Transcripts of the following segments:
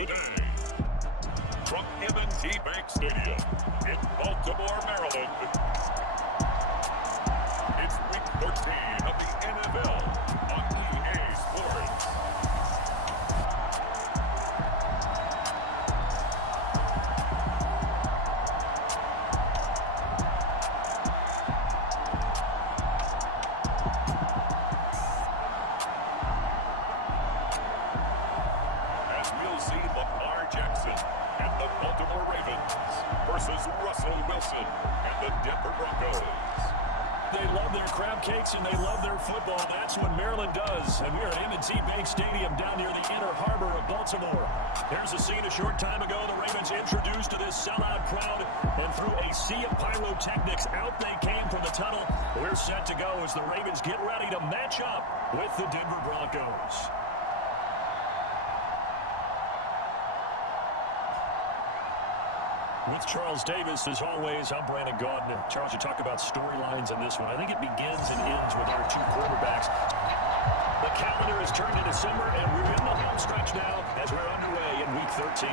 today. From M&T Bank Stadium in Baltimore, Maryland. It's Week 13 of the NFL on EA Sports. As we'll see Lamar Jackson and the Baltimore Ravens versus Russell Wilson and the Denver Broncos. They love their crab cakes and they love their football. That's what Maryland does. And we're at M&T Bank Stadium down near the inner harbor of Baltimore. There's a scene a short time ago. The Ravens introduced to this sellout crowd, and through a sea of pyrotechnics, out they came from the tunnel. We're set to go as the Ravens get ready to match up with the Denver Broncos. With Charles Davis, as always, I'm Brandon Gaudin. And Charles, you talk about storylines in this one. I think it begins and ends with our two quarterbacks. The calendar has turned into summer, and we're in the home stretch now as we're underway in Week 13.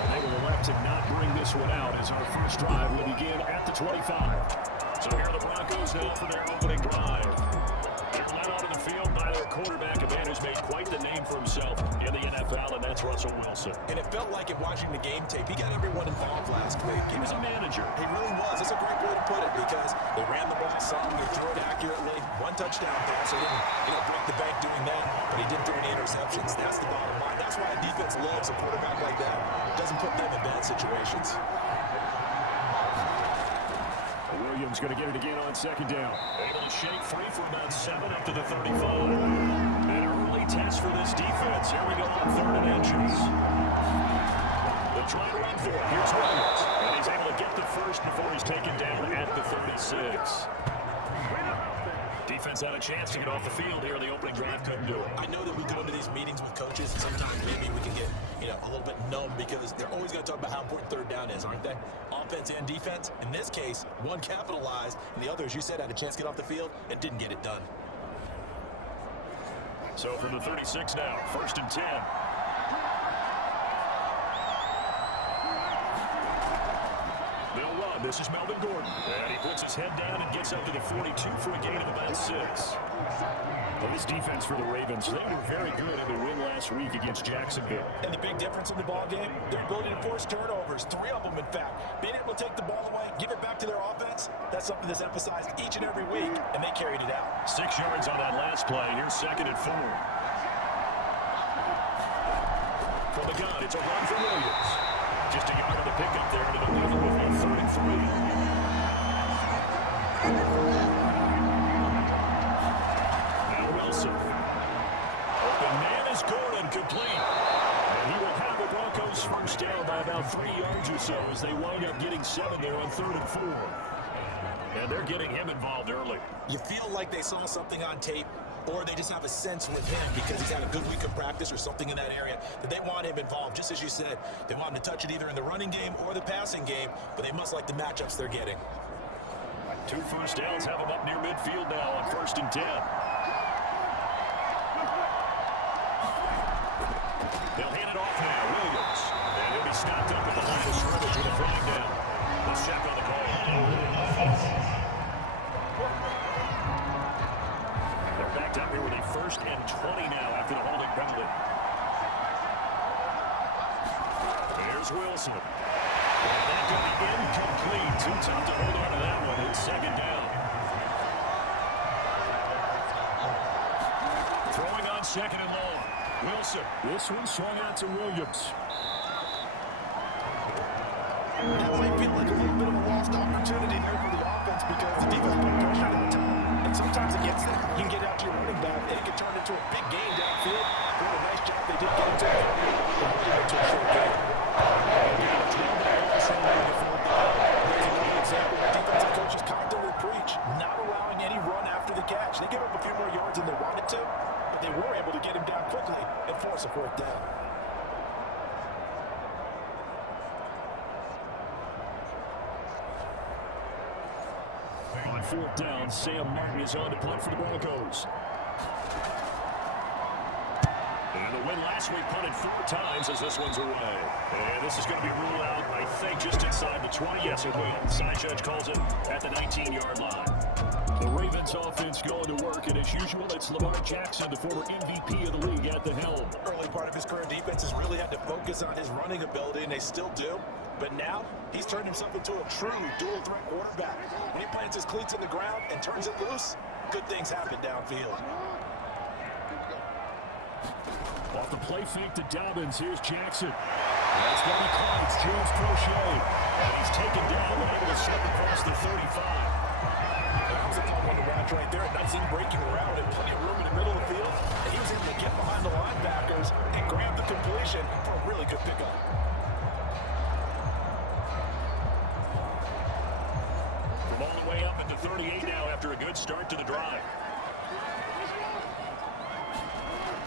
And they will elect to not bring this one out as our first drive will begin at the 25. So here are the Broncos now for their opening drive. They're led onto the field by their quarterback, a man who's made quite the name for himself in the NFL, and that's Russell Wilson. And it felt like it watching the game tape. He got everyone involved last week. He was a manager. He really was. That's a great way to put it because they ran the ball some, they threw it accurately. One touchdown pass. He didn't break the bank doing that, but he didn't throw any interceptions. That's the bottom line. That's why a defense loves a quarterback like that. Doesn't put them in bad situations. Williams going to get it again on second down. Able to shake free for about 7 up to the 35. An early test for this defense. Here we go on 3rd and inches. They're trying to run for it. Here's Williams. And he's able to get the first before he's taken down at the 36. Defense had a chance to get off the field here. The opening drive couldn't do it. I know that we go into these meetings with coaches, and sometimes maybe we can get a little bit numb because they're always going to talk about how important 3rd down is, aren't they? Offense and defense. In this case, one capitalized, and the other, as you said, had a chance to get off the field and didn't get it done. So from the 36 now, 1st and 10. They'll run. This is Melvin Gordon. And he puts his head down and gets up to the 42 for a gain of about 6. Well, this defense for the Ravens, they were very good in the win last week against Jacksonville. And the big difference in the ball game, their ability to force turnovers, 3 of them in fact. Being able to take the ball away, give it back to their offense, that's something that's emphasized each and every week, and they carried it out. 6 yards on that last play. Here's 2nd and 4. From the gun, it's a run for Williams. Just a yard of the pickup there to the level with a 3rd and 3. Open man is Gordon, complete. And he will have the Broncos first down by about 3 yards or so as they wind up getting 7 there on 3rd and 4. And they're getting him involved early. You feel like they saw something on tape, or they just have a sense with him because he's had a good week of practice or something in that area that they want him involved. Just as you said, they want him to touch it either in the running game or the passing game, but they must like the matchups they're getting. 2 first downs have him up near midfield now on 1st and 10. They'll hand it off now, Williams. And he'll be stopped up at the line of scrimmage with a flag down. Let's check on the call. They're backed up here with a 1st and 20 now after the holding penalty. There's Wilson. That could be incomplete. Too tough to hold on to that one. It's 2nd down. Throwing on 2nd and long. Wilson. This one swung out to Williams. That might feel like a little bit of a lost opportunity there for the offense because the defense put pressure on the top. And sometimes against that, you can get out to your running back and it can turn into a big game downfield. Doing a nice job. They did get into it. But hold it into a short game. Example, defensive coaches constantly preach, not allowing any run after the catch. They gave up a few more yards than they wanted to, but they were able to get him down quickly and force a 4th down. On 4th down, Sam Martin is on to punt for the Broncos. And the win last week punted 4 times as this one's away. And this is going to be ruled out, I think, just inside the 20. Yes, it will. Side judge calls it at the 19-yard line. The Ravens offense going to work, and as usual, it's Lamar Jackson, the former MVP of the league, at the helm. Early part of his career, defense has really had to focus on his running ability, and they still do. But now, he's turned himself into a true dual-threat quarterback. When he plants his cleats in the ground and turns it loose, good things happen downfield. Off the play fake to Dobbins, here's Jackson. That's going to be It's James Crochet. And he's taken down and able to slip across the 35. That was a tough one to watch right there. Nice breaking route and plenty of room in the middle of the field. And he was able to get behind the linebackers and grab the completion for a really good pickup. From all the way up into 38 now after a good start to the drive.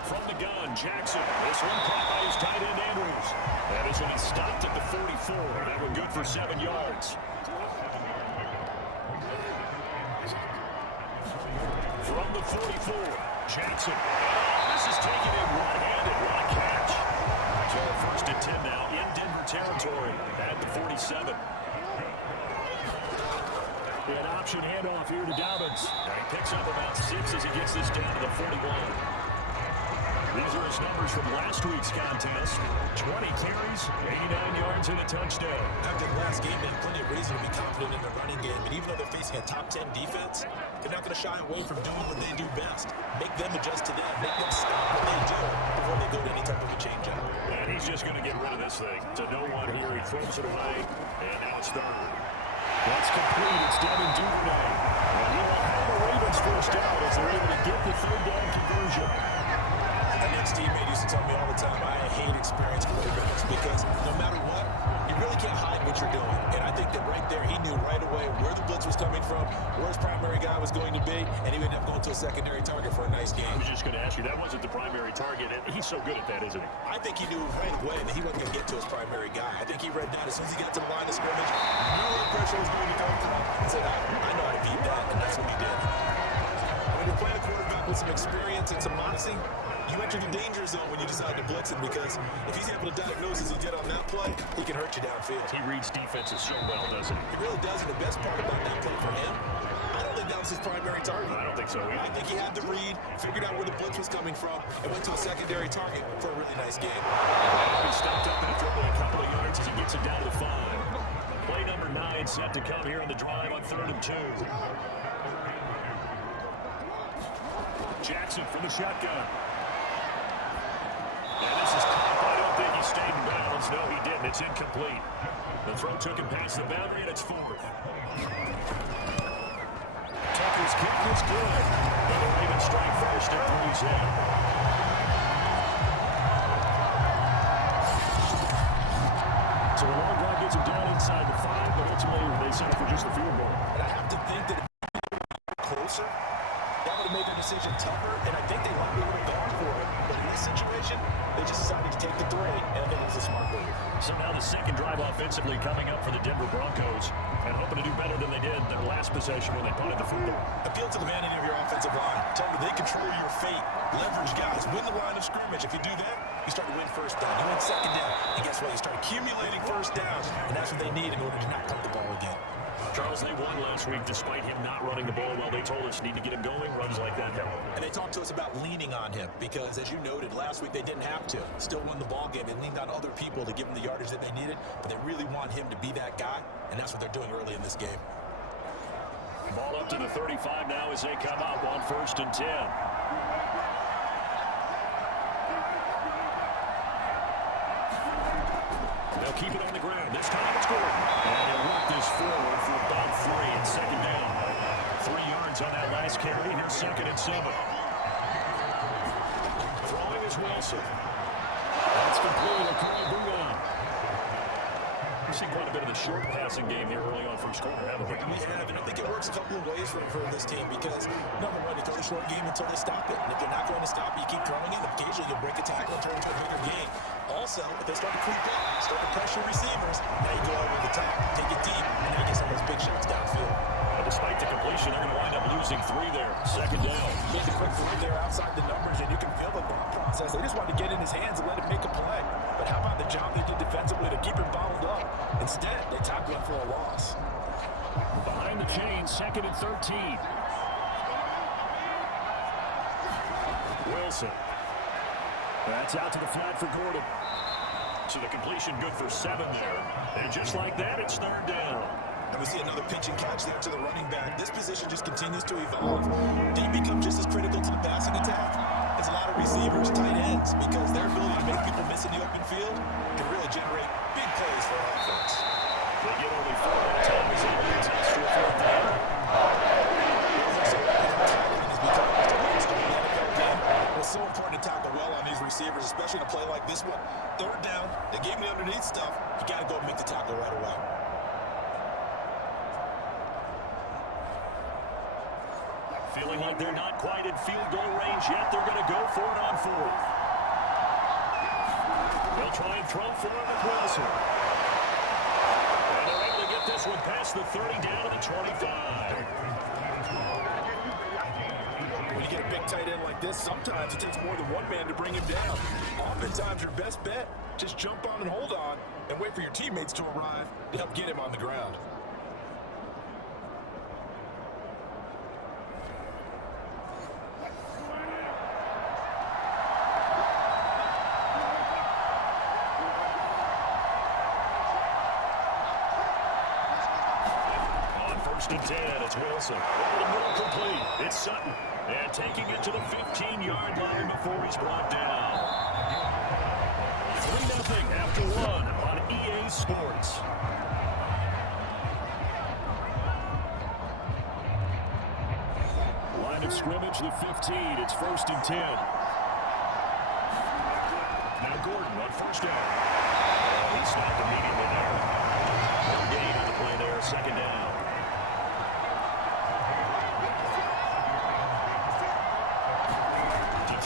From the gun, Jackson. This one caught by his tight end, Andrews. That is when he stopped at the 44. That one good for 7 yards. From the 44, Jackson. This is taken in one-handed. What a catch. So first and 10 now in Denver territory at the 47. An option handoff here to Dobbins. And he picks up about 6 as he gets this down to the 41. These are his numbers from last week's contest. 20 carries, 89 yards, and a touchdown. After the last game, they have plenty of reason to be confident in their running game. But even though they're facing a top 10 defense, they're not going to shy away from doing what they do best. Make them adjust to that. Make them stop what they do before they go to any type of a change-up. And he's just going to get rid of this thing. To no one here, he throws it away. And now it's third. That's complete. It's Devin Duvernay. And he will have the Ravens first down as they're able to get the third down conversion. An ex-teammate used to tell me all the time, I hate experienced quarterbacks because no matter what, you really can't hide what you're doing. And I think that right there, he knew right away where the blitz was coming from, where his primary guy was going to be, and he ended up going to a secondary target for a nice game. I was just going to ask you, that wasn't the primary target, and he's so good at that, isn't he? I think he knew right away that he wasn't going to get to his primary guy. I think he read that as soon as he got to the line of scrimmage, knew where the pressure was going to come from, and said, I know how to beat that, and that's what he did. When you're playing a quarterback with some experience and some moxie, you enter the danger zone when you decide to blitz him because if he's able to diagnose as he did on that play, he can hurt you downfield. He reads defenses so well, doesn't he? He really does, and the best part about that play for him, I don't think that was his primary target. I don't think so either. I think he had the read, figured out where the blitz was coming from, and went to a secondary target for a really nice game. He stepped up after only a couple of yards as he gets it down to 5. Play number 9 set to come here on the drive on 3rd and 2. Jackson from the shotgun. And this is caught. I don't think he stayed in bounds. No, he didn't. It's incomplete. The throw took him past the boundary, and it's 4th. Tucker's kick is good. And the Ravens strike first at 37. So the long drive gets him down inside the 5, but ultimately they settle for just the field goal. And I have to think that if closer, that would have made the decision tougher, and I think they likely would have gone for it. But in this situation, they just decided to take the 3, and I think it was a smart move. So now the second drive offensively coming up for the Denver Broncos, and hoping to do better than they did their last possession when they punted the football. Appeal to the vanity of your offensive line. Tell them they control your fate. Leverage guys. Win the line of scrimmage. If you do that, you start to win first down. You win second down. And guess what? You start accumulating first downs, and that's what they need in order to not punt the ball again. Charles, they won last week despite him not running the ball well. They told us need to get him going. Runs like that help. And they talked to us about leaning on him because, as you noted, last week they didn't have to. Still won the ball game. They leaned on other people to give them the yardage that they needed, but they really want him to be that guy, and that's what they're doing early in this game. Ball up to the 35 now as they come up on 1st and 10. They'll keep it on the ground. This time it's Gordon. And he'll work this forward for about 3 and 2nd down. 3 yards on that last carry. Here's 2nd and 7. Throwing is Wilson. That's complete. We've seen quite a bit of the short passing game here early on first quarter, haven't we? We have, and I think it works a couple of ways for this team because, number one, you throw the short game until they stop it. And if they're not going to stop it, you keep throwing it, and occasionally you'll break a tackle and turn into a bigger game. Also, if they start to creep up, start to pressure receivers, now you go over the top, take it deep, and then you get some of those big shots downfield. But despite the completion, they're going to wind up losing 3 there. 2nd down. You get the quick 3 there outside the numbers, and you can feel the thought process. process. They just wanted to get in his hands and let him make a play. But how about the job they did defensively to keep him bottled up? Instead, they tackled him for a loss. Behind the chains, 2nd and 13. Wilson. That's out to the flat for Gordon. So the completion good for 7 there. And just like that, it's 3rd down. And we see another pitch and catch there to the running back. This position just continues to evolve. Deep becomes just as critical to the passing attack as a lot of receivers, tight ends, because their ability to make people miss in the open field can really generate big plays for offense. They get only 4 more times in the extra 4th down. It's so important to tackle well on these receivers, especially in a play like this one. 3rd down, they gave me underneath stuff. You got to go and make the tackle right away. Feeling like they're not quite in field goal range yet, they're going to go for it on 4th. They'll try and throw for it with Wilson. And they're able to get this one past the 30 down to the 25. When you get a big tight end like this, sometimes it takes more than one man to bring him down. Oftentimes, your best bet, just jump on and hold on and wait for your teammates to arrive to help get him on the ground. On 1st and 10, it's Wilson. Over the middle complete. It's Sutton. And taking it to the 15-yard line before he's brought down. 3-0 after 1 on EA Sports. Line of scrimmage, the 15. It's 1st and 10. Now Gordon on 1st down. He stopped immediately there. No gain on the play there, 2nd down.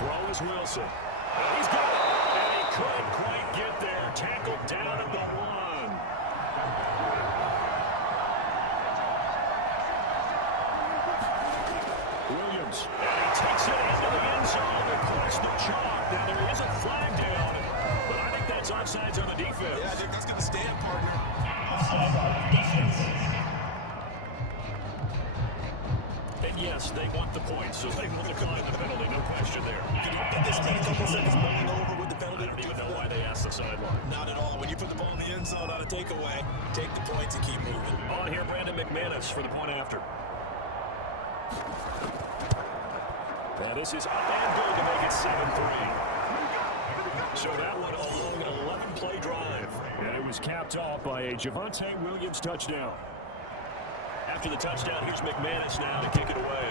Throw is Wilson. And he's got it. And he couldn't quite get there. Tackled down at the 1. Williams. And he takes it into the end zone across the chalk. And there is a flag down. But I think that's offsides on the defense. Yeah, I think that's going to stand, partner. Offside on the defense. And yes, they want the points, so they will decline the penalty. No question there. Did they spend a couple seconds mulling over with the penalty? I don't even know why they asked the sideline. Not at all. When you put the ball in the end zone on a takeaway, take the points and keep moving. On here, Brandon McManus for the point after. And this is up and good to make it 7-3. So that one a long 11-play drive. And it was capped off by a Javonte Williams touchdown. After the touchdown, here's McManus now to kick it away.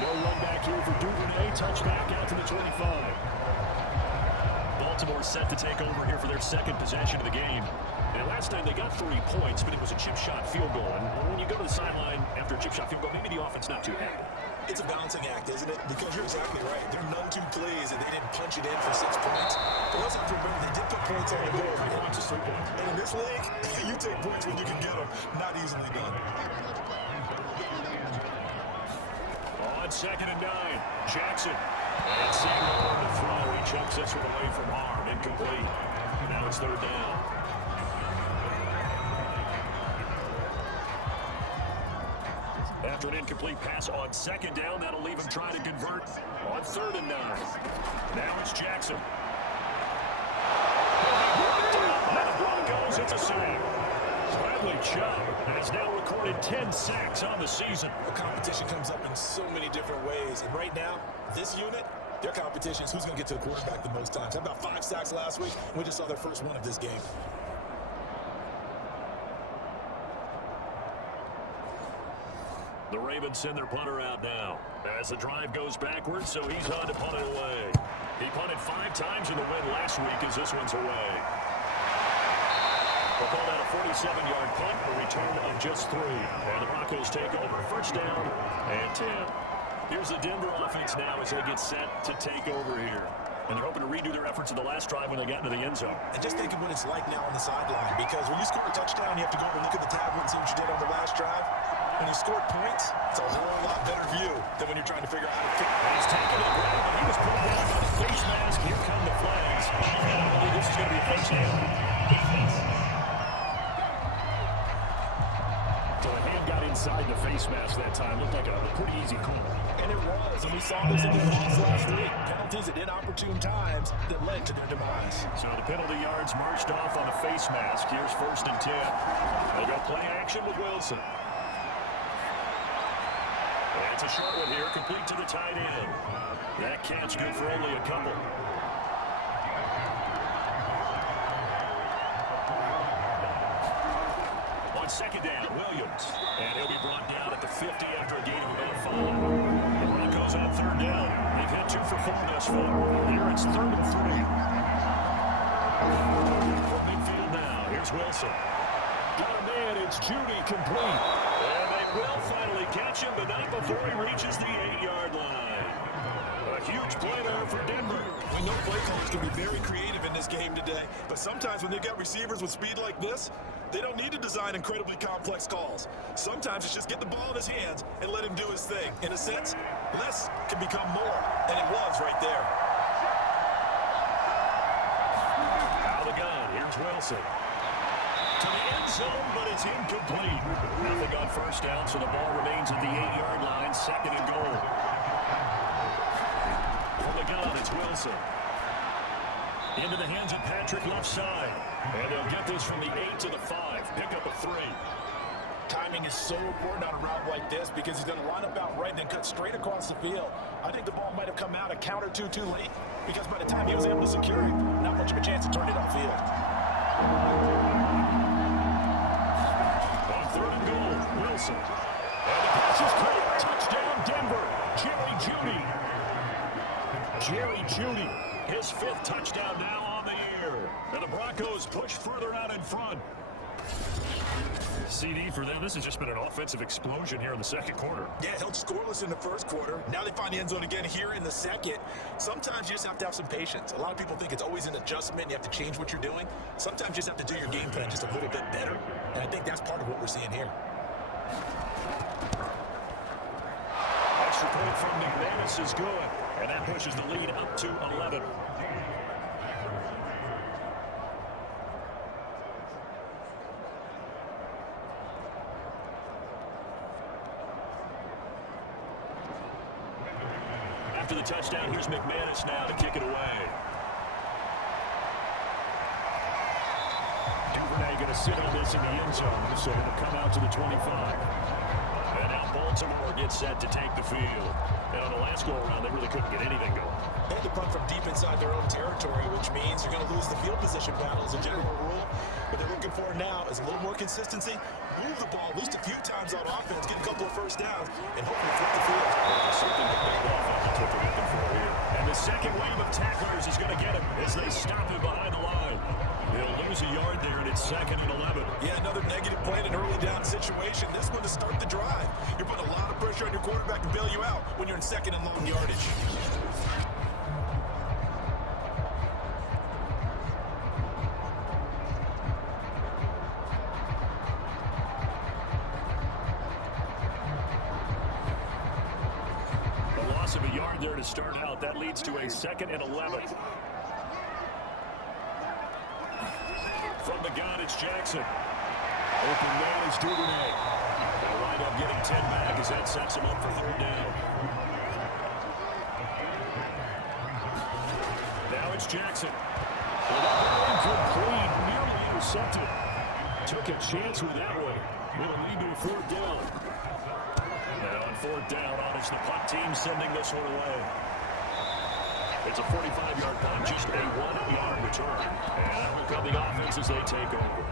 No run back here for Duvernay. Touchback out to the 25. Baltimore set to take over here for their 2nd possession of the game. And last time they got 3 points, but it was a chip shot field goal. And when you go to the sideline after a chip shot field goal, maybe the offense not too happy. It's a balancing act, isn't it? Because you're exactly right. There are no 2 plays and they didn't punch it in for 6 points. But also have to remember they did put points on the board. And in this league, you take points when you can get them. Not easily done. On 2nd and 9, Jackson. And Samuel on the throw. He chunks this one away from harm. Incomplete. Now it's 3rd down. After an incomplete pass on 2nd down, that'll leave him trying to convert on 3rd and 9. Now it's Jackson. By the Broncos, it's a sack. Bradley Chubb has now recorded 10 sacks on the season. The competition comes up in so many different ways. And right now, this unit, their competition is who's going to get to the quarterback the most times. How about 5 sacks last week? We just saw their first one of this game. The Ravens send their punter out now as the drive goes backwards, so he's on to punt it away. He punted 5 times in the win last week as this one's away. They'll call that a 47-yard punt, a return of just 3. And the Broncos take over 1st down and 10. Here's the Denver offense now as they get set to take over here. And they're hoping to redo their efforts in the last drive when they got into the end zone. And just think of what it's like now on the sideline, because when you score a touchdown, you have to go over and look at the tablet and see what you did on the last drive. When you scored points, it's a whole lot better view than when you're trying to figure out how to fix it. He's taking the ground, but he was put down by the face mask. Here come the flags. And I believe this is going to be a first down. Defense. So the hand got inside the face mask that time. Looked like a pretty easy call. And it was, and we saw this in the loss last week. Penalties at inopportune times that led to their demise. So the penalty yards marched off on a face mask. Here's 1st and 10. They'll go play action with Wilson. It's a short one here, complete to the tight end. That catch good for only a couple. On 2nd down, Williams. And he'll be brought down at the 50 after a gain of about 5. The Broncos on 3rd down. They've hit 2 for 4 thus far. Here it's 3rd and 3. From midfield now, here's Wilson. Got a man, it's Judy, complete. And they will finally catch him, but not before he reaches the 8-yard line. A huge play there for Denver. We know play callers can be very creative in this game today, but sometimes when they've got receivers with speed like this, they don't need to design incredibly complex calls. Sometimes it's just get the ball in his hands and let him do his thing. In a sense, less can become more, and it was right there. Out of the gun, here's Wilson. To the end zone, but it's incomplete. Nothing on 1st down, so the ball remains at the 8-yard line, 2nd and goal. From the gun, it's Wilson. Into the hands of Patrick left side. And they'll get this from the 8 to the 5. Pick up a 3. Timing is so important on a route like this because he's going to line up out right and then cut straight across the field. I think the ball might have come out a count or two too late because by the time he was able to secure it, not much of a chance to turn it upfield. On 3rd and goal, Wilson. And the pass is clear. Touchdown, Denver. Jerry Jeudy. His 5th touchdown now on the year. And the Broncos push further out in front. CD for them. This has just been an offensive explosion here in the 2nd quarter. Yeah, held scoreless in the 1st quarter. Now they find the end zone again here in the 2nd. Sometimes you just have to have some patience. A lot of people think it's always an adjustment. You have to change what you're doing. Sometimes you just have to do your game plan just a little bit better. And I think that's part of what we're seeing here. Extra point from McManus is good. And that pushes the lead up to 11. After the touchdown, here's McManus now to kick it away. Duvernay going to sit on this in the end zone, so it'll come out to the 25. And now Baltimore gets set to take the field. And on the last go-around, they really couldn't get anything going. They had to punt from deep inside their own territory, which means you're going to lose the field position battle as a general rule. What they're looking for now is a little more consistency, move the ball at least a few times on offense, get a couple of 1st downs, and hopefully flip the field. Something to build off of. That's what they're looking for here. And the 2nd wave of tacklers is going to get him as they stop him behind the line. They'll lose a yard there, and it's 2nd and 11. Yeah, another negative play in an early down situation. This one to start the drive. You're putting a lot of pressure on your quarterback to bail you out when you're in 2nd and long yardage. A loss of a yard there to start out. That leads to a 2nd and 11. From the gun, it's Jackson. Open man is Duvernay. They'll wind up getting 10 back as that sets him up for 3rd down. Now it's Jackson. Incomplete, nearly intercepted. Took a chance with that one. Will lead to a 4th down. Now on 4th down, it's the punt team sending this one away. It's a 45-yard punt, just a 1-yard return. And that will come the offense as they take over.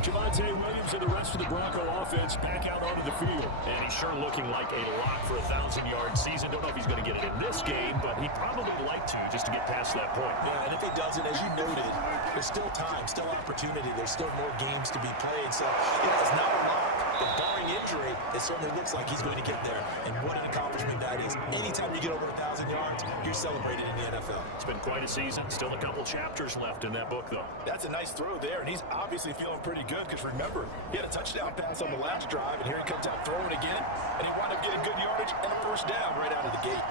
Javonte Williams and the rest of the Bronco offense back out onto the field. And he's sure looking like a lock for a 1,000-yard season. Don't know if he's going to get it in this game, but he'd probably like to just to get past that point. Yeah, and if he doesn't, as you noted, there's still time, still opportunity. There's still more games to be played. So, it's not a lock. But barring injury, it certainly looks like he's going to get there. And what an accomplishment that is. Anytime you get over 1,000 yards, you're celebrated in the NFL. It's been quite a season. Still a couple chapters left in that book, though. That's a nice throw there, and he's obviously feeling pretty good because remember, he had a touchdown pass on the last drive, and here he comes out throwing again, and he wound up getting good yardage and a first down right out of the gate.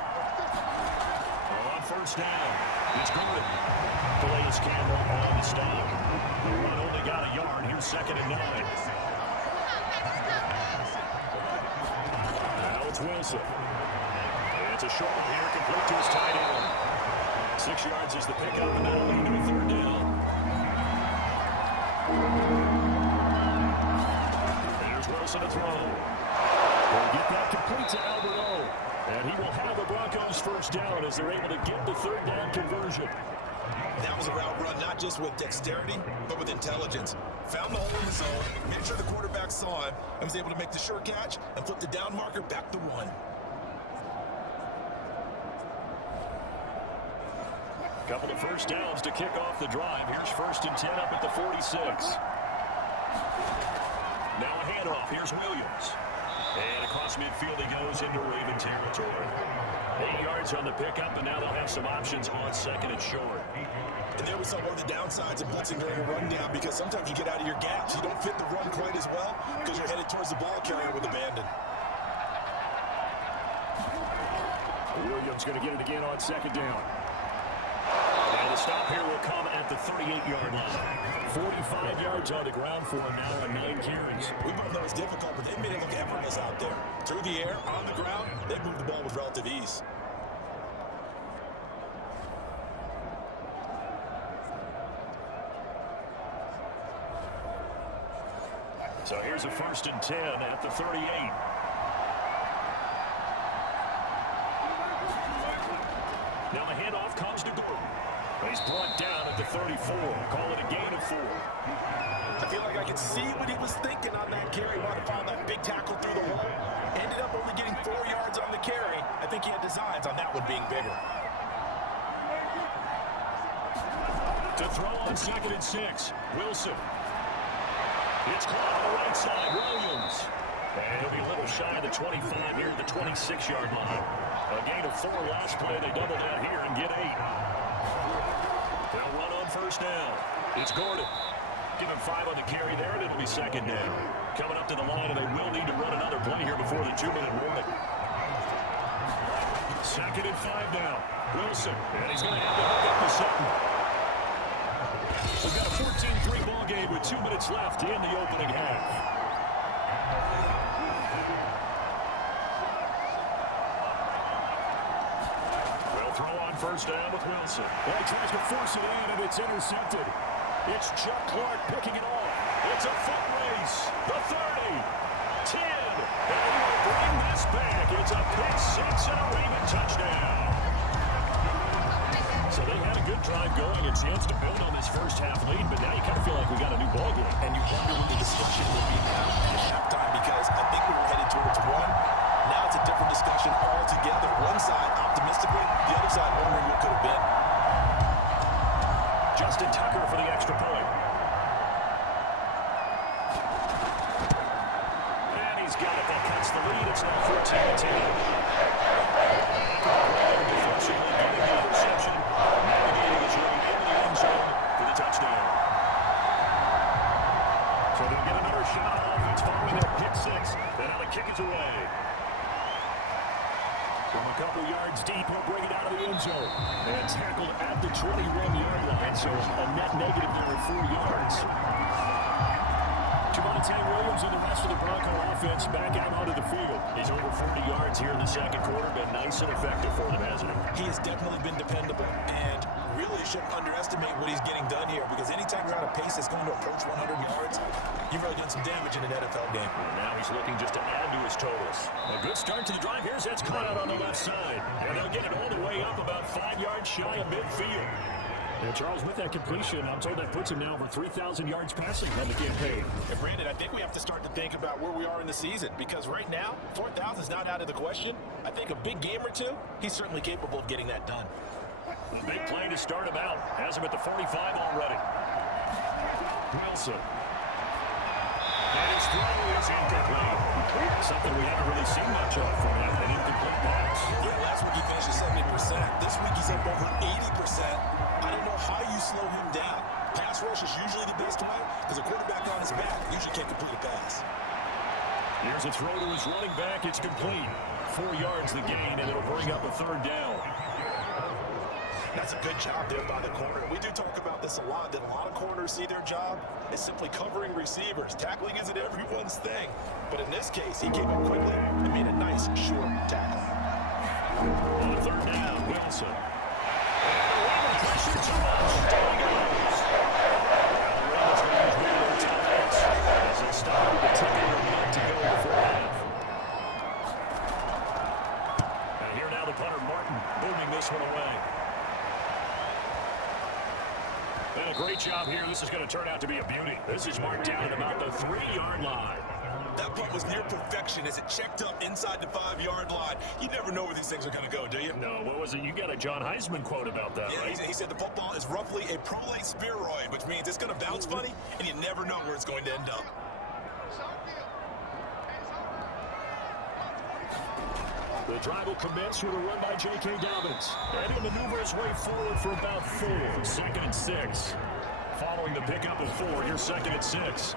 On first down, it's Gordon. Calais Campbell on the stop. The run only got a yard. Here's 2nd and 9. Now it's Wilson. It's a short one here, complete to his tight end. 6 yards is the pickup, and that'll lead to a 3rd down. There's Wilson to throw. We'll get that complete to Albert O. And he will have the Broncos first down as they're able to get the 3rd down conversion. That was a route run not just with dexterity, but with intelligence. Found the hole in the zone, made sure the quarterback saw him, and was able to make the short catch and flip the down marker back to 1. Couple of first downs to kick off the drive. Here's 1st and 10 up at the 46. Now a handoff. Here's Williams. And across midfield he goes into Raven territory. 8 yards on the pickup, and now they'll have some options on 2nd and short. And there was some of the downsides of blitzing during a rundown because sometimes you get out of your gaps. You don't fit the run quite as well because you're headed towards the ball carrier with abandon. Williams going to get it again on 2nd down. And the stop here will come at the 38-yard line. 45 yards on the ground for him now on 9 carries. We both know it's difficult, but they made it look effortless out there. Through the air, on the ground, they moved the ball with relative ease. So here's a 1st and 10 at the 38. Now the handoff comes to Gordon. He's brought down at the 34. Call it a gain of 4. I feel like I could see what he was thinking on that carry. Wanted to find that big tackle through the wall. Ended up only getting 4 yards on the carry. I think he had designs on that one being bigger. To throw on 2nd and 6. Wilson. It's caught on the right side. Williams. And he'll be a little shy of the 25 here at the 26-yard line. A gain of 4 last play. They double down here and get 8. They'll run on first down. It's Gordon. Give him 5 on the carry there, and it'll be 2nd down. Coming up to the line, and they will need to run another play here before the 2-minute warning. 2nd and 5 now. Wilson, and he's going to have to hook up to Sutton. We've got a 14-3 ball game with 2 minutes left in the opening half. They'll throw on first down with Wilson. And he tries to force it in, and it's intercepted. It's Chuck Clark picking it off. It's a foot race. The 30, 10, and he will bring this back. It's a pick 6 and a Raven touchdown. So they had a good drive going and chance to build on this first half lead, but now you kind of feel like we got a new ball game. And you wonder what the discussion will be now at halftime because I think we were headed towards 1. Now it's a different discussion altogether. One side optimistically, the other side wondering what could have been. Justin Tucker for the extra point. And he's got it. That cuts the lead. It's now 14-10. Defensively getting the interception. Navigating his way into the end zone for the touchdown. So they'll get another shot on offense following their pick 6. Then how the kick is away. From a couple yards deep, he'll bring it out of the end zone. And tackled at the 21-yard line, so a net negative there of 4 yards. Javonte Williams and the rest of the Bronco offense back out onto the field. He's over 40 yards here in the second quarter, been nice and effective for them, hasn't he? He has definitely been dependable, and really shouldn't underestimate what he's getting done here because anytime you're on a pace that's going to approach 100 yards, you're really doing some damage in an NFL game. And now he's looking just to add to his totals. A good start to the drive. Here's that's caught out on the left side. And they'll get it all the way up about 5 yards shy of midfield. And Charles, with that completion, I'm told that puts him now over 3,000 yards passing on the campaign. And Brandon, I think we have to start to think about where we are in the season because right now, 4,000 is not out of the question. I think a big game or two, he's certainly capable of getting that done. A big play to start him out. Has him at the 45 already. Wilson. And his throw is incomplete. Something we haven't really seen much of from him, an incomplete pass. Yeah, last week he finished at 70%. This week he's up over 80%. I don't know how you slow him down. Pass rush is usually the best way because a quarterback on his back usually can't complete a pass. Here's a throw to his running back. It's complete. 4 yards the gain, and it'll bring up a third down. That's a good job there by the corner. We do talk about this a lot, that a lot of corners see their job is simply covering receivers. Tackling isn't everyone's thing. But in this case, he came up quickly and made a nice, short tackle. On third down, Wilson. And pressure too much. Down he goes. Now the Ravens going to use one of their timeouts as they stop with 10 minutes to go before half. And here now the punter, Martin, booming this one away. And a great job here. This is going to turn out to be a beauty. This is marked down at about the 3-yard line. That punt was near perfection as it checked up inside the 5-yard line. You never know where these things are going to go, do you? No, what was it? You got a John Heisman quote about that, right? He said the football is roughly a prolate spheroid, which means it's going to bounce funny, and you never know where it's going to end up. The drive will commence with a run by J.K. Dobbins. And he'll maneuver his way forward for about 4. 2nd and 6. Following the pickup of 4, here's 2nd and 6. This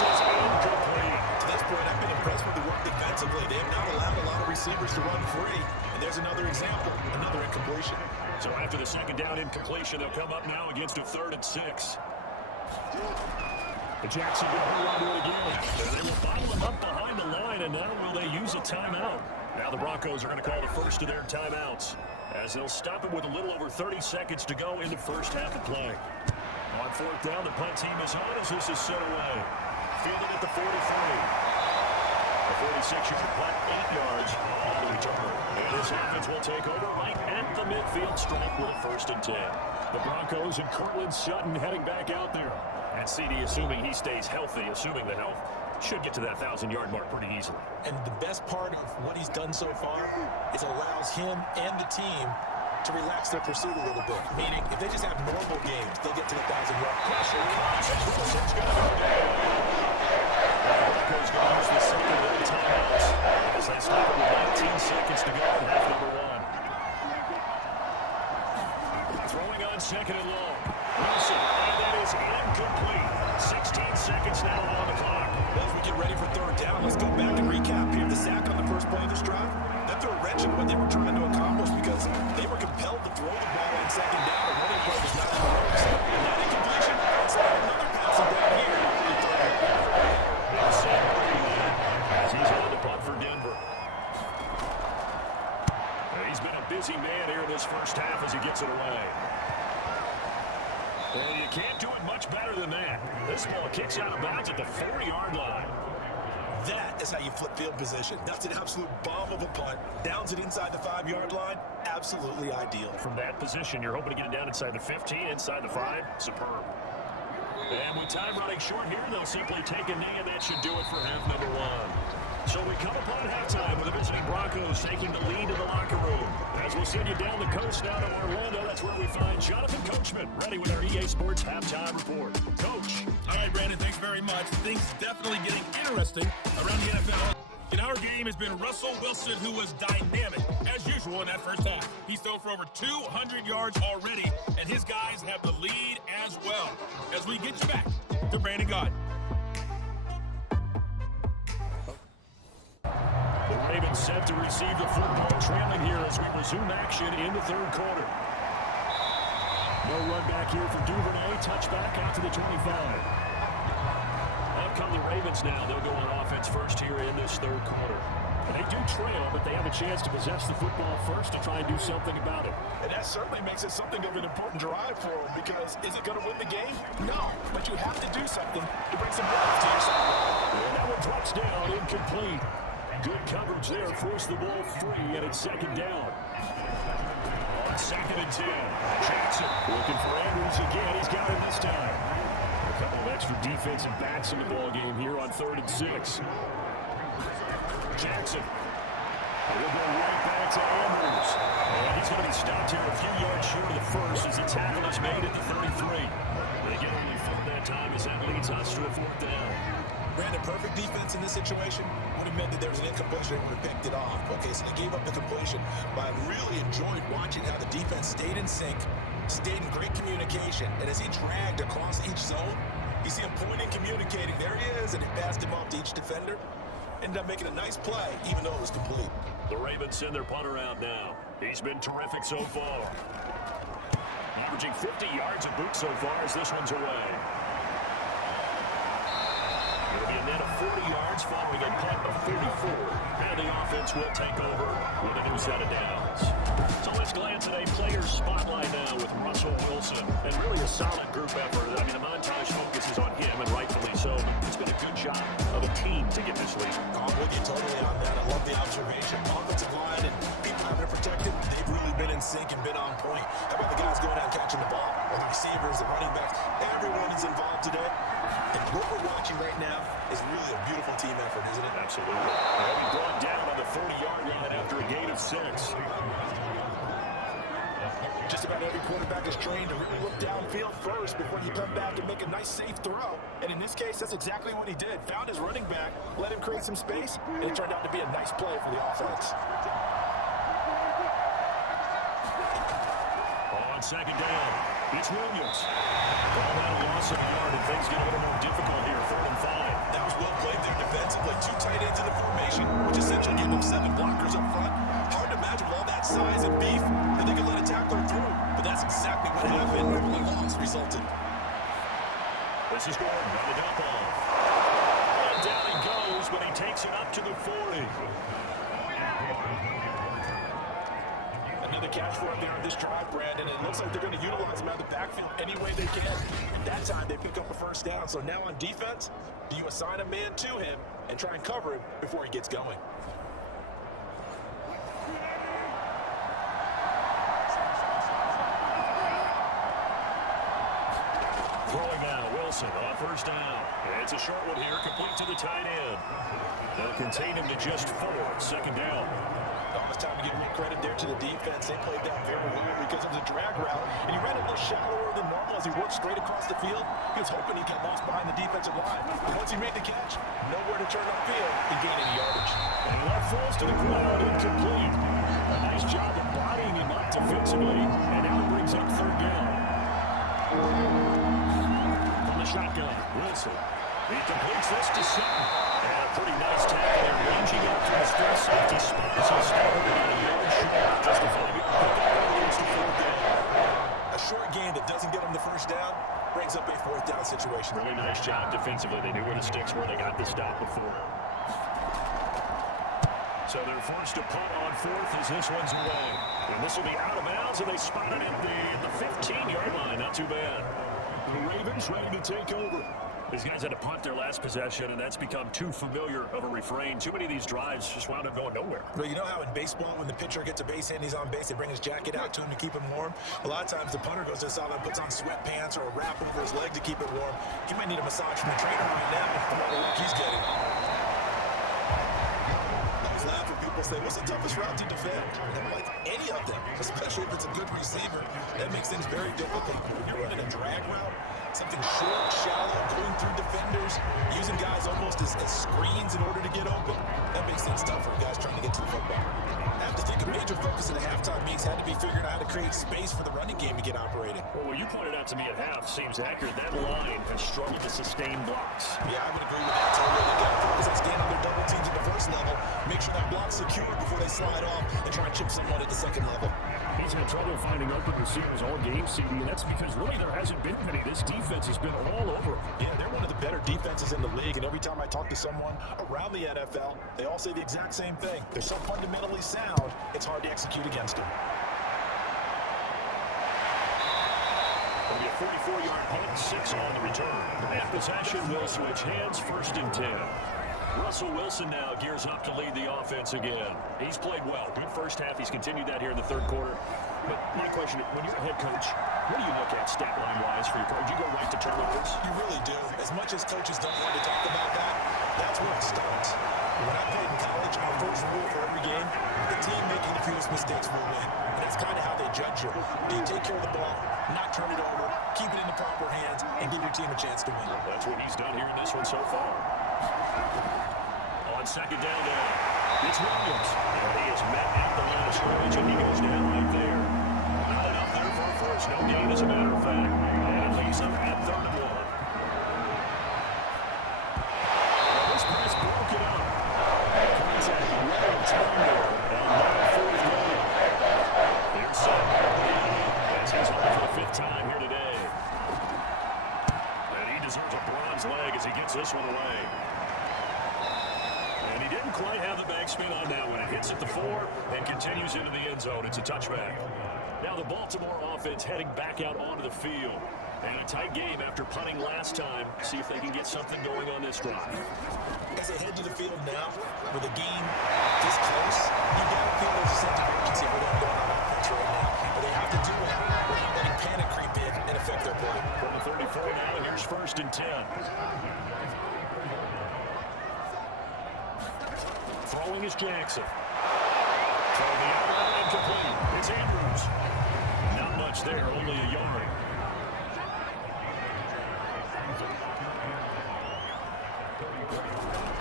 is incomplete. To this point, I've been impressed with the work defensively. They have not allowed a lot of receivers to run free. And there's another example, another incompletion. So after the 2nd down incompletion, they'll come up now against a 3rd and 6. Jackson will hold on to it again. They will bottle them up behind the line, and now will they use a timeout? Now the Broncos are going to call the first of their timeouts as they'll stop it with a little over 30 seconds to go in the first half of play. On 4th down, the punt team is on as this is set away. Fielded at the 43. The 46-yard punt, 8 yards on the return. And this offense will take over right at the midfield stripe with a 1st and 10. The Broncos and Cortland Sutton heading back out there. And CD, assuming he stays healthy, assuming the health, should get to that 1,000-yard mark pretty easily. And the best part of what he's done so far is allows him and the team to relax their pursuit a little bit. Meaning, if they just have normal games, they'll get to the 1,000-yard pressure. Wilson's going to go down. The Broncos going to use the 2nd of their timeouts as they stop it with 19 seconds to go in half number 1. Throwing on 2nd and long. Wilson, and that is incomplete. 16 seconds now on the clock. As we get ready for 3rd down, let's go back and recap here. The sack on the first play of this drive, that threw a wrench in what they were trying to accomplish because they were compelled to throw the ball on 2nd down, and running play was not in the works. And that incompletion, it's not another passing down here. Wilson as he's on the punt for Denver. He's been a busy man here in this first half as he gets it away. And you can't do it much better than that. This ball kicks out of bounds at the 40-yard line. That is how you flip field position. That's an absolute bomb of a punt. Downs it inside the 5-yard line. Absolutely ideal. From that position, you're hoping to get it down inside the 15, inside the 5. Superb. And with time running short here, they'll simply take a knee, and that should do it for half number 1. So we come upon halftime with the visiting Broncos taking the lead in the locker room. As we'll send you down the coast now to Orlando, that's where we find Jonathan Coachman, ready with our EA Sports halftime report. Coach. All right, Brandon, thanks very much. Things definitely getting interesting around the NFL. In our game has been Russell Wilson, who was dynamic, as usual, in that first half. He's thrown for over 200 yards already, and his guys have the lead as well. As we get you back to Brandon Gaudin. The Ravens set to receive the football, trailing here as we resume action in the 3rd quarter. No run back here for Duvernay. Touchback out to the 25. Up come the Ravens now. They'll go on offense first here in this 3rd quarter. And they do trail, but they have a chance to possess the football first to try and do something about it. And that certainly makes it something of an important drive for them because is it going to win the game? No, but you have to do something to bring some points to your side. And that one drops down, incomplete. Good coverage there, forced the ball free, and it's 2nd down. On 2nd and 10, Jackson looking for Andrews again. He's got it this time. A couple of extra defensive backs in the ball game here on 3rd and 6. Jackson will go right back to Andrews. And he's going to be stopped here a few yards short of the first as the tackle is made at the 33. They get only 4 that time as that leads us to a 4th down. Brandon, perfect defense in this situation would have meant that there was an incompletion and would have picked it off. Okay, so they gave up the completion, but I really enjoyed watching how the defense stayed in sync, stayed in great communication, and as he dragged across each zone, you see him pointing, communicating. There he is, and he passed him off to each defender. Ended up making a nice play, even though it was complete. The Ravens send their punter out now. He's been terrific so far. Averaging 50 yards a boot so far as this one's away. It'll be a net of 40 yards following a punt of 34. And the offense will take over with a new set of downs. So let's glance at a player's spotlight now with Russell Wilson. And really a solid group effort. I mean, the montage focuses on him, and rightfully so. It's been a good job of a team to get this lead. I'm with you totally on that. I love the observation. Offensive line and people having to protect him, they've really been in sync and been on point. How about the guys going out and catching the ball? Or the receivers, the running backs, everyone is involved today. And what we're watching right now is really a beautiful team effort, isn't it? Absolutely. They'll be brought down on the 40-yard line after a gain of 6. Just about every quarterback is trained to really look downfield first before you come back and make a nice, safe throw. And in this case, that's exactly what he did. Found his running back, let him create some space, and it turned out to be a nice play for the offense. On 2nd down, it's Williams. Ball out a loss of a yard, and things get a little more difficult here, 4th and 5. That was well played there defensively. 2 tight ends in the formation, which essentially gave them 7 blockers up front. Hard to imagine with all that size and beef that they could let a tackler through. But that's exactly what happened. The loss resulted. This is Gordon on the dump off. And down he goes, but he takes it up to the 40. Another catch for him there on this drive, Brandon. And it looks like they're going to utilize him out of the backfield any way they can. That time they pick up a 1st down. So now on defense, do you assign a man to him and try and cover him before he gets going? Throwing now, Wilson on 1st down. It's a short one here, complete to the tight end. They'll contain him to just 4, 2nd down. It's time to give real credit there to the defense. They played that very well because of the drag route. And he ran a little shallower than normal as he worked straight across the field. He was hoping he'd get lost behind the defensive line. But once he made the catch, nowhere to turn upfield and gain any yardage. And left falls to the ground, incomplete. A nice job of bodying him up defensively. And now it brings up 3rd down. From the shotgun, Wilson. He completes this to Sutton. And a pretty nice tackle there, ranging up to his first safety spot. So started about a yard short, justifying it. A short gain that doesn't get him the 1st down brings up a 4th down situation. Really nice job defensively. They knew where the sticks were. They got the stop before. So they're forced to punt on 4th as this one's away. And this will be out of bounds, and they spotted it at the 15-yard line. Not too bad. The Ravens ready to take over. These guys had to punt their last possession, and that's become too familiar of a refrain. Too many of these drives just wound up going nowhere. But you know how in baseball, when the pitcher gets a base hit and he's on base, they bring his jacket out to him to keep him warm? A lot of times the punter goes inside and puts on sweatpants or a wrap over his leg to keep it warm. He might need a massage from the trainer right now from all the work he's getting. I was laughing. People say, what's the toughest route to defend? And I'm like, any of them, especially if it's a good receiver. That makes things very difficult. When you're running a drag route, something short, shallow, going through defenders, using guys almost as screens in order to get open. That makes things tough for guys trying to get to the football. I have to think a major focus in the halftime meetings had to be figuring out how to create space for the running game to get operating. Well, what you pointed out to me at half seems accurate. That line has struggled to sustain blocks. Yeah, I would agree with that totally. They got to focus on staying on their double teams at the 1st level, make sure that block's secure before they slide off, and try and chip someone at the 2nd level. He's had trouble finding open receivers all game, CD, and that's because really there hasn't been many. This defense has been all over. Yeah, they're one of the better defenses in the league, and every time I talk to someone around the NFL, they all say the exact same thing. They're so fundamentally sound, it's hard to execute against them. It'll be a 44-yard punt, 6 on the return. That possession will switch hands, 1st and 10. Russell Wilson now gears up to lead the offense again. He's played well. Good 1st half. He's continued that here in the 3rd quarter. But my question, when you're a head coach, what do you look at stat line-wise for your coach? Do you go right to turnovers? You really do. As much as coaches don't want to talk about that, that's where it starts. When I played in college, our first rule for every game, the team making the fewest mistakes will win. And that's kind of how they judge you. Do you take care of the ball, not turn it over, keep it in the proper hands, and give your team a chance to win? That's what he's done here in this one so far. On second down now, it's Williams. And he is met at the line of scrimmage, and he goes down right there. Not enough there for a first. No gain, as a matter of fact. And it leaves them at 3rd and 1. This press broke it up. Contact right on time there. And now 4th down. Here's set. As he's on for the 5th time here today. And he deserves a bronze leg as he gets this one away. And he didn't quite have the backspin on that one. It hits at the 4 and continues into the end zone. It's a touchback. Now the Baltimore offense heading back out onto the field. And a tight game after punting last time. See if they can get something going on this drive. As they head to the field now, with a game this close, you got to feel there's a sense of urgency for them going on offense right now. But they have to do it without letting panic creep in and affect their play. From the 34 now, and here's 1st and 10. Throwing is Jackson. Throwing the outline incomplete. It's Andrews. Not much there, only a yard.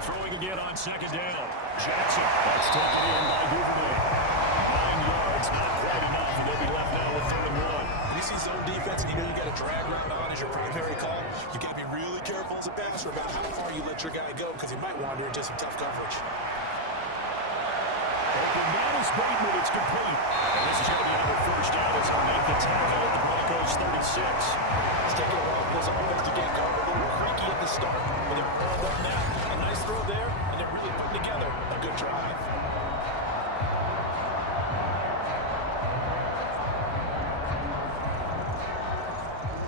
Throwing again on 2nd down. Jackson. That's taken in by Duvernay. 9 yards, not quite enough, and they'll be left now with 3rd and 1. When you see zone defense and you know you got a drag route on as your primary call, you got to be really careful as a passer about how far you let your guy go because he might wander into some tough coverage. Open man is Bateman, it's complete. And this is going to be another 1st down as they make the tackle at the Broncos 36. It's taking a while for this offense to get going. A little creaky at the start, but they're all up now. A nice throw there, and they're really putting together a good drive.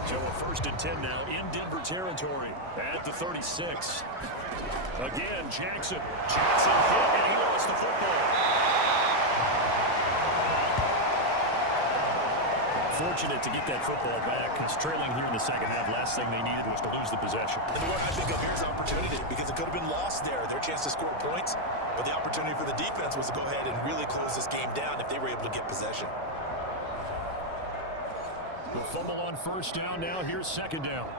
So a 1st and 10 now in Denver territory at the 36. Again, Jackson. Jackson hit, and he lost the football. Fortunate to get that football back, because trailing here in the second half, last thing they needed was to lose the possession. And what I think of here's opportunity, because it could have been lost there, their chance to score points, but the opportunity for the defense was to go ahead and really close this game down if they were able to get possession. The fumble on 1st down now, here's 2nd down.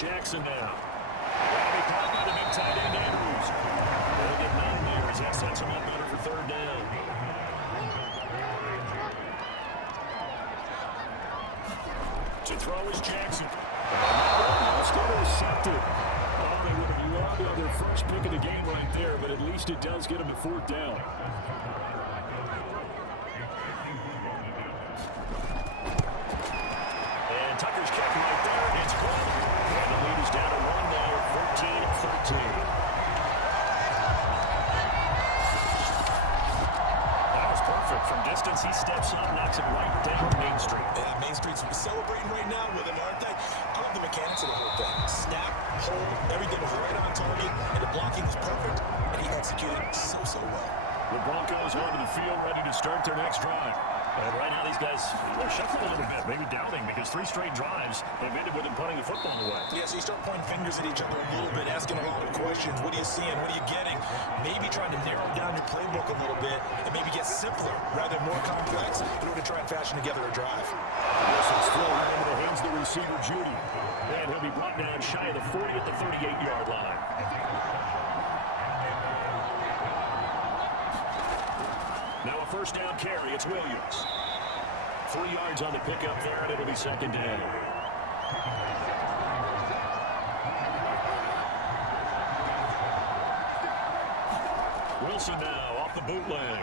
Jackson now. Robbie caught by the big tight end Andrews. They'll get 9 there as that sets him up better for 3rd down. To throw is Jackson. Almost intercepted. Oh, they would have loved on their first pick of the game right there, but at least it does get them to 4th down. And Tucker's kick right there. It's good. And the lead is down to 1 now, 14-13. That was perfect. From distance, he steps up, knocks it right down Main Street. Yeah, Main Street's celebrating right now with him, aren't they? I love the mechanics of the whole thing. Snap, hold, everything was right on target, and the blocking was perfect, and he executed so well. The Broncos onto the field, ready to start their next drive. And right now, these guys, they're shuffling a little bit, maybe doubting, because 3 straight drives have ended with them punting the football away. Yeah, so you start pointing fingers at each other a little bit, asking a lot of questions. What are you seeing? What are you getting? Maybe trying to narrow down your playbook a little bit and maybe get simpler rather than more complex in order to try and fashion together a drive. Wilson's throw into the hands of the receiver, Judy. And he'll be brought down shy of the 40 at the 38-yard line. Now a 1st down carry, it's Williams. 3 yards on the pickup there, and it'll be 2nd down. Wilson now off the bootleg.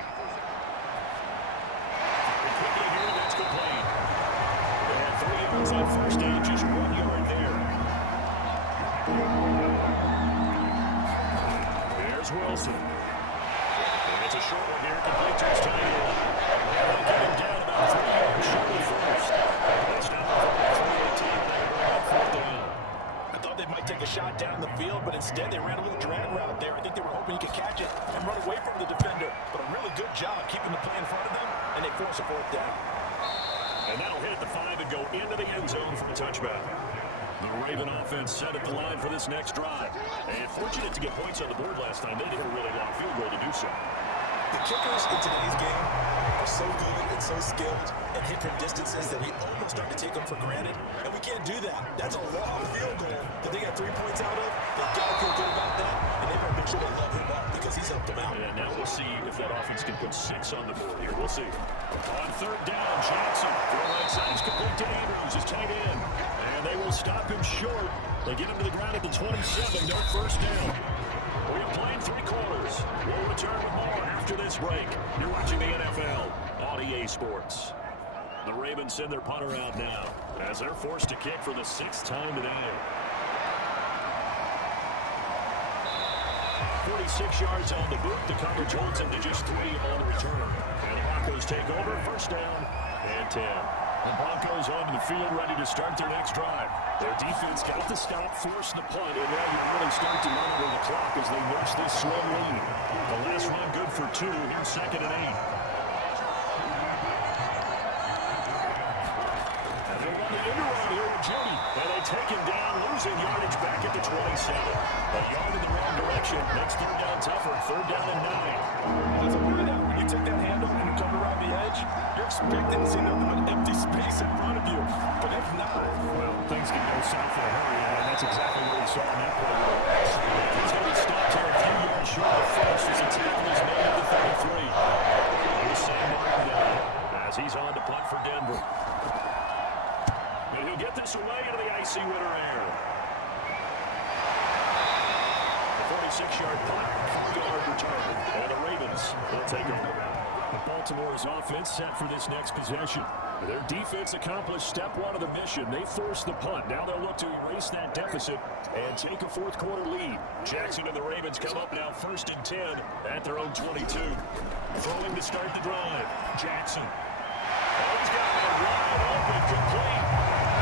Quickly here, that's complete. And 3 yards on 1st down, just 1 yard there. There's Wilson. And it's a short one here, complete to his tight end. They'll get him down about 3 yards short of 1st. That's down to 3-18, and they're about 4th down. I thought they might take a shot down the field, but instead they ran a little drag route there. I think they were hoping he could catch it and run away from the defender. But a really good job keeping the play in front of them, and they force a 4th down. And that'll hit the 5 and go into the end zone for a touchback. The Raven offense set at the line for this next drive. And fortunate to get points on the board last time. They did a really long field goal to do so. The kickers in today's game are so good and so skilled and hit from distances that we almost start to take them for granted, and we can't do that. That's a long field goal that they got 3 points out of. They've got to feel good about that, and they better make sure they love him up because he's helped them out. And now we'll see if that offense can put 6 on the board here. We'll see. On third down, Jackson throw right side is complete to Andrews, his tight end. And they will stop him short. They get him to the ground at the 27, no first down. We have played 3 quarters. We'll return with more after this break. You're watching the NFL on EA Sports. The Ravens send their punter out now as they're forced to kick for the 6th time today. 46 yards on the boot. The coverage holds him to just 3 on the return. And the Broncos take over. First down and 10. The Broncos onto the field, ready to start their next drive. Their defense got the stop, forced the punt, and now you really start to monitor the clock as they nurse this slow lead. The last run good for 2. Here's 2nd and 8. And they run the end around here with Jimmy. And they take him down, losing yardage back at the 27. A yard in the wrong direction. Makes 3rd down tougher. 3rd down and 9. That's a word out. When you take that handoff and you come around the edge, you're expecting to see nothing but empty space in front of you. But if not, well, things can go south for a hurry, and that's exactly what we saw in that play. He's going to be stopped here a few yards short of first as a tackle is made at the 33. Here's Sam Martin down as he's on to punt for Denver. And he'll get this away into the icy winter air. The 46-yard punt, 4-yard return, and the Ravens will take over. Baltimore's offense set for this next possession. Their defense accomplished step 1 of the mission. They forced the punt. Now they'll look to erase that deficit and take a 4th quarter lead. Jackson and the Ravens come up now 1st and 10 at their own 22. Throwing to start the drive. Jackson. Oh, he's got it wide open, complete.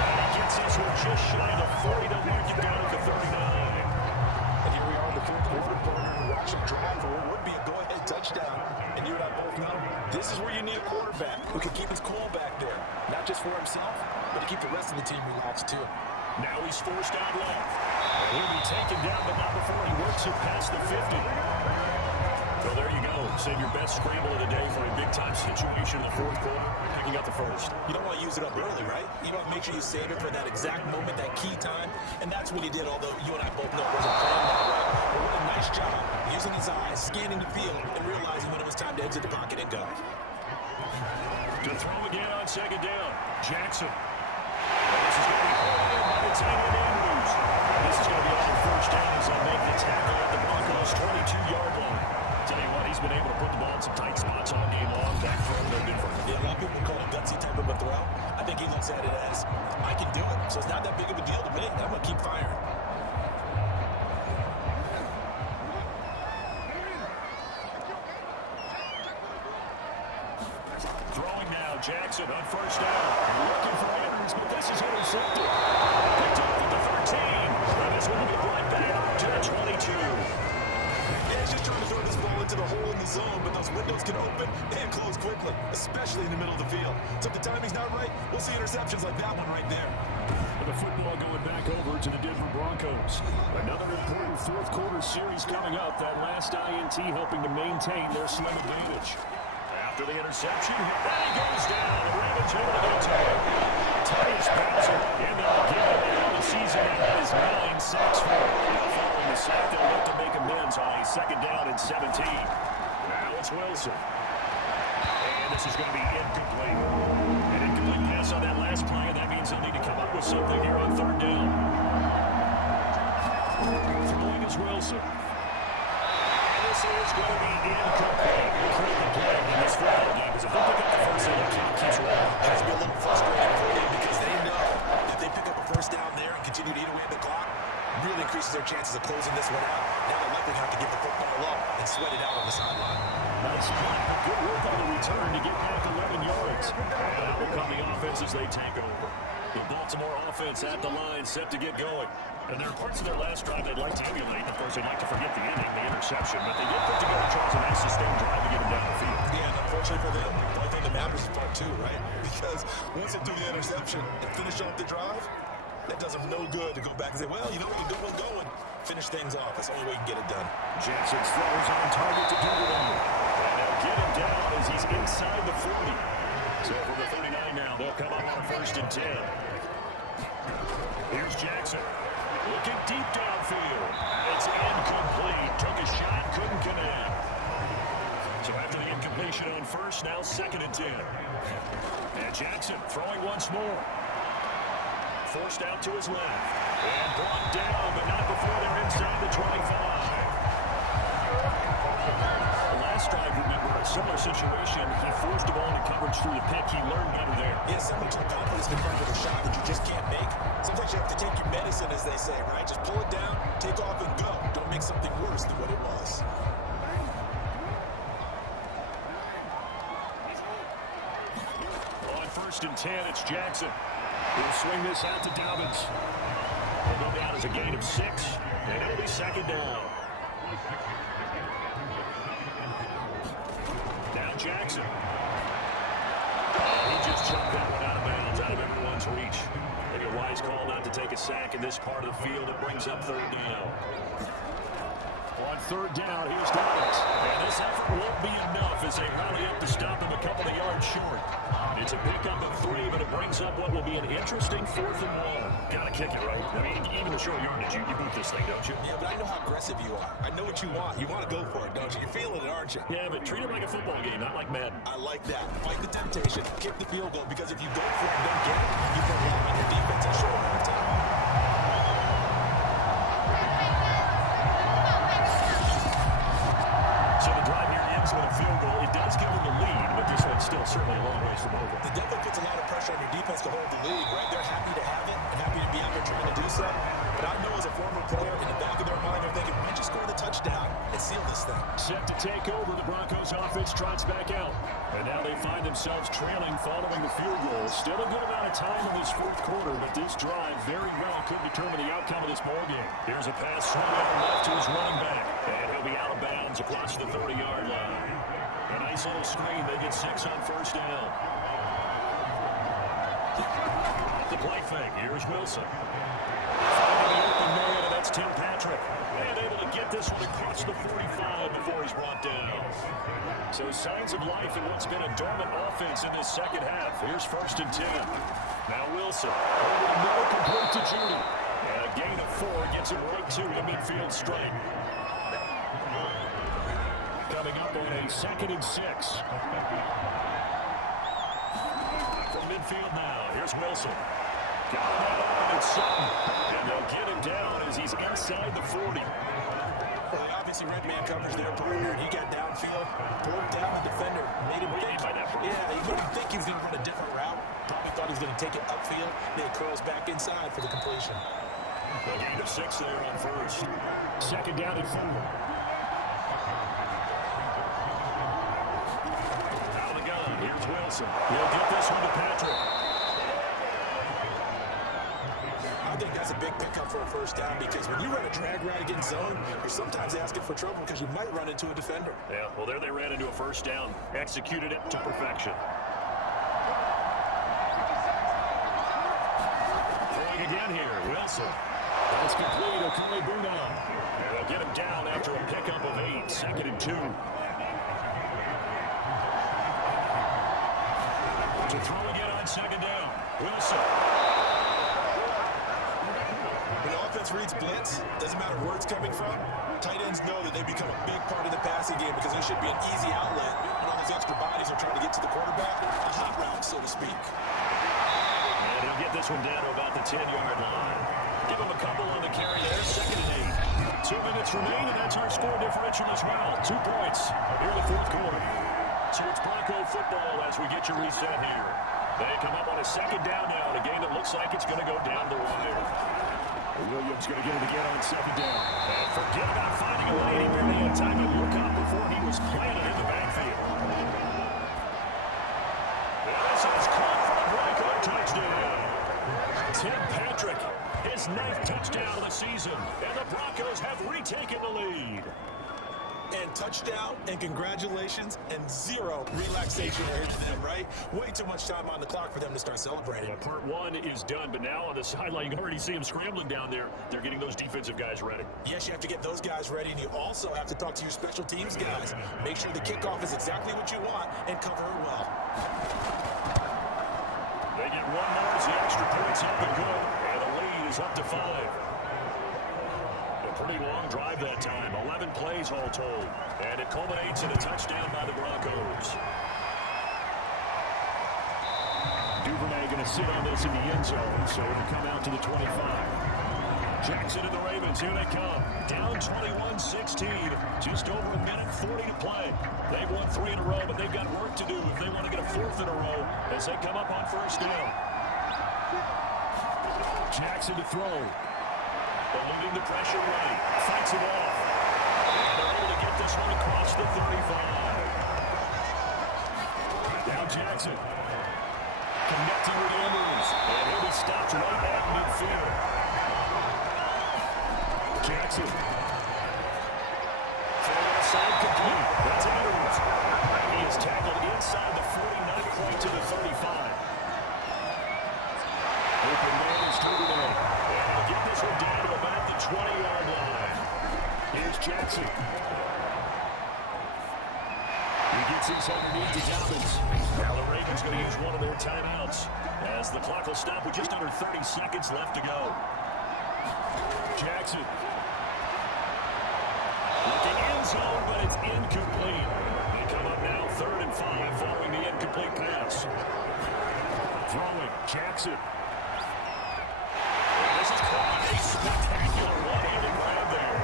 And he gets this one just shy of the 40 to mark it down at the 39. and here we are in the 4th quarter, partner, watch him drive for what would be a go-ahead touchdown. And you and I both know this is where you need a quarterback who can keep his cool back there. Not just for himself, but to keep the rest of the team relaxed too. Now he's forced out left. He'll be taken down, but not before he works it past the 50. So there you go. Save your best scramble of the day for a big-time situation in the 4th quarter, picking up the first. You don't want to use it up early, right? You want to make sure you save it for that exact moment, that key time. And that's what he did, although you and I both know it wasn't planned that way. But what a nice job using his eyes, scanning the field, and realizing when it was time to exit the pocket and go. To throw again on 2nd down. Jackson. This is going to be pulled in by the tight end Andrews. This is going to be on 1st down as they make the tackle at the Broncos' 22-yard line. Tell you what, he's been able to put the ball in some tight spots all game long. That throw, no different. Yeah, a lot of people call it gutsy type of a throw. I think he looks at it as, I can do it, so it's not that big of a deal to me. I'm going to keep firing. Throwing now, Jackson on 1st down. Looking for Andrews, but this is intercepted. Picked up at the 13. And this one will be brought back to the 22. Yeah, he's just trying to throw this ball into the hole in the zone, but those windows can open and close quickly, especially in the middle of the field. So if the timing's not right, we'll see interceptions like that one right there. And the football going back over to the Denver Broncos. Another important 4th quarter series coming up. That last INT helping to maintain their slim advantage. After the interception, and he goes down. The Ravens able to go to him. Titus Bowser in there again. On the season, that is 9 sacks for him. Following the sack, they'll look to make amends on a 2nd down and 17. Now it's Wilson. And this is going to be incomplete. An incomplete pass on that last play, and that means they'll need to come up with something here on 3rd down. Throwing is Wilson. This is going to be incomplete. Critical play in this football game. Because if they pick up the first down, the clock keeps rolling. It has to be a little frustrating for them because they know that they pick up a 1st down there and continue to eat away at the clock, really increases their chances of closing this one out. Now they'll likely have to give the football up and sweat it out on the sideline. Nice play. Good work on the return to get back 11 yards. And out will come the offense as they take it over. The Baltimore offense at the line, set to get going. And there are parts of their last drive they'd like to emulate. Of course, they'd like to forget the ending, the interception. But they did put together Charles a nice sustained drive to get them down the field. Yeah, and unfortunately for them, the only thing that matters is part 2, right? Because once they do the interception and finish off the drive, that does them no good to go back and say, well, you know, we can good one going. Finish things off. That's the only way you can get it done. Jackson's throws on target to do completion on first, now 2nd and 10. And Jackson throwing once more. Forced out to his left. And brought down, but not before they're inside the 25. The last drive, remember, a similar situation. He forced the ball into coverage through the pick. He learned better there. Yeah, so much confidence to come to the shot that you just can't make. Sometimes you have to take your medicine, as they say, right? Just pull it down, take off, and go. Don't make something worse than what it was. On 1st and 10, it's Jackson. He'll swing this out to Dobbins. He'll go down as a gain of 6, and it'll be 2nd down. Now Jackson. And he just chucked that one out of bounds, out of everyone's reach. I think a wise call not to take a sack in this part of the field. It brings up 3rd down. On 3rd down, here's Dobbins. And this effort won't be enough as they rally up to stop him a couple of yards short. It's a pickup of 3, but it brings up what will be an interesting 4th and 1. Gotta kick it, right? I mean, even the short yardage, you boot this thing, don't you? Yeah, but I know how aggressive you are. I know what you want. You want to go for it, don't you? You're feeling it, aren't you? Yeah, but treat it like a football game, not like Madden. I like that. Fight the temptation. Kick the field goal, because if you go for it and don't get it, you put a lot on your defense and short amount of time. So the drive here ends with a field goal. It does give them the lead, but this one's still certainly a long ways from over. It definitely puts a lot of pressure on your defense to hold the lead, right? They're happy to have it and happy to be out there trying to do so. But I know as a former player, in the back of their mind, they're thinking, why don't you score the touchdown and seal this thing? Set to take over, the Broncos offense trots back out. And now they find themselves trailing following the field goal. Still a good amount of time in this 4th quarter, but this drive very well could determine the outcome of this ballgame. Here's a pass swing out left to his running back. And he'll be out of bounds across the 30-yard line. A nice little screen. They get 6 on 1st down. The play fake. Here's Wilson. Finding the open man, and that's Tim Patrick. And able to get this one across the 45 before he's brought down. So signs of life in what's been a dormant offense in this 2nd half. Here's 1st and 10. Now Wilson. Over the middle, complete to Judy. And a gain of 4 gets him right to the midfield stripe. Coming up on a 2nd and 6. From midfield now, here's Wilson. Got that open and Sutton. And they'll get him down as he's inside the 40. Well, they obviously red man coverage their perimeter, and he got downfield, pulled down the defender, made him think. Yeah, he made him think he was going to run a different route. Probably thought he was going to take it upfield. Then it curls back inside for the completion. A gain of 6 there on 1st. 2nd down and 4. Out of the gun, here's Wilson. He'll get this one to Patrick. I think that's a big pickup for a 1st down, because when you run a drag route against zone, you're sometimes asking for trouble because you might run into a defender. Yeah, well, there they ran into a 1st down. Executed it to perfection. Throwing again here, Wilson. That's complete, Okale Bruno. And they'll get him down after a pickup of 8, 2nd and 2. To throw again on 2nd down, Wilson. When the offense reads blitz, doesn't matter where it's coming from, tight ends know that they become a big part of the passing game, because they should be an easy outlet when all those extra bodies are trying to get to the quarterback. A hot route, so to speak. And he'll get this one down to about the 10-yard line. Give him a couple on the carry there, 2nd and 8. 2 minutes remain, and that's our score differential as well. 2 points here in the 4th quarter. So it's Bronco football as we get you reset here. They come up on a 2nd down now, in a game that looks like it's going to go down the wire. Williams going to get it again on 2nd down. And forget about finding a lane. He barely had time to look up before he was planted in the backfield. This is caught for a Bronco touchdown. Tim Patrick, his 9th touchdown of the season. And the Broncos have retaken the lead. And touchdown, and congratulations, and 0 relaxation here to them, right? Way too much time on the clock for them to start celebrating. Yeah, part 1 is done, but now on the sideline, you can already see them scrambling down there. They're getting those defensive guys ready. Yes, you have to get those guys ready, and you also have to talk to your special teams guys. Make sure the kickoff is exactly what you want, and cover it well. They get 1 more as the extra points up and good, and the lead is up to 5. Pretty long drive that time, 11 plays all told. And it culminates in a touchdown by the Broncos. Chargers. Duvernay going to sit on this in the end zone, so it'll come out to the 25. Jackson and the Ravens, here they come. Down 21-16, just over a minute 40 to play. They've won 3 in a row, but they've got work to do if they want to get a 4th in a row as they come up on first down. Jackson to throw. Eluding the pressure right. Fights it off. And they're able to get this one across the 35. Now Jackson. Connecting with Edmonds. And he'll be stopped right at midfield. Jackson. Throw outside complete. That's Edmonds. He is tackled inside the 40, not quite to the 35. Open man is Duvernay. And he'll get this one down to about the 20-yard line. Here's Jackson. He gets his underneath to Dobbins. Now the Ravens going to use one of their timeouts as the clock will stop with just under 30 seconds left to go. Jackson. Looking end zone, but it's incomplete. They come up now 3rd and 5 following the incomplete pass. Throwing. Jackson. And this is caught a spectacular one-handed grab there.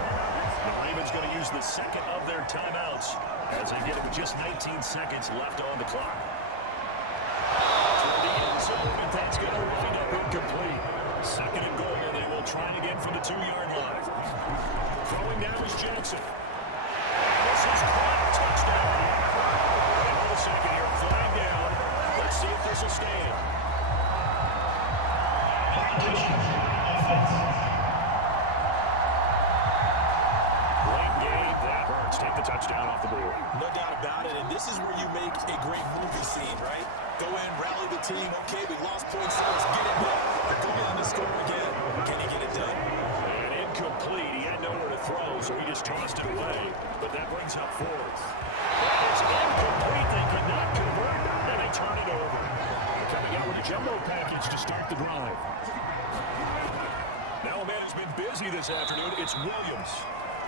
The Ravens going to use the second of their timeouts as they get it with just 19 seconds left on the clock. Toward the end zone, and that's going to wind up incomplete. 2nd and goal, they will try it again from the 2-yard line. Throwing now is Jackson. This is caught. Touchdown. And hold a second here. Flying down. Let's see if this will stand. Great game. That hurts. Take the touchdown off the board. No doubt about it, and this is where you make a great movie scene, right? Go in, rally the team. Okay, we lost points, so let's get it done. Go on to score again. Can he get it done? And incomplete. He had nowhere to throw, so he just tossed it away. But that brings up 4th. It's incomplete. They could not convert, and they turn it over. Coming out with a jumbo package to start the drive. Now a man who's been busy this afternoon. It's Williams.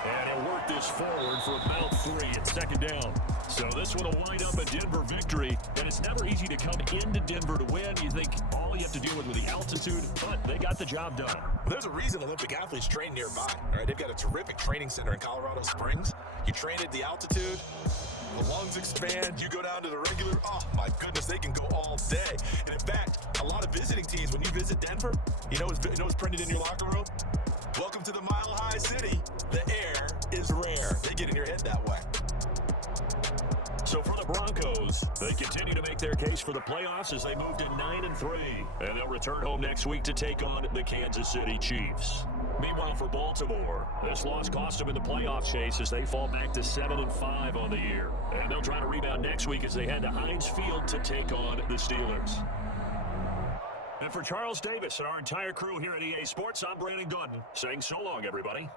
And he'll work this forward for about 3 at 2nd down. So this one will wind up a Denver victory. And it's never easy to come into Denver to win. You think all you have to deal with the altitude, but they got the job done. Well, there's a reason Olympic athletes train nearby. All right, they've got a terrific training center in Colorado Springs. You train at the altitude, the lungs expand, you go down to the regular, oh my goodness, they can go all day. And in fact, a lot of visiting teams, when you visit Denver, you know what's printed in your locker room? Welcome to the Mile High City. The air is rare. They get in your head that way. So for the Broncos, they continue to make their case for the playoffs as they move to 9-3. And they'll return home next week to take on the Kansas City Chiefs. Meanwhile, for Baltimore, this loss cost them in the playoff chase as they fall back to 7-5 on the year. And they'll try to rebound next week as they head to Heinz Field to take on the Steelers. And for Charles Davis and our entire crew here at EA Sports, I'm Brandon Gordon saying so long, everybody.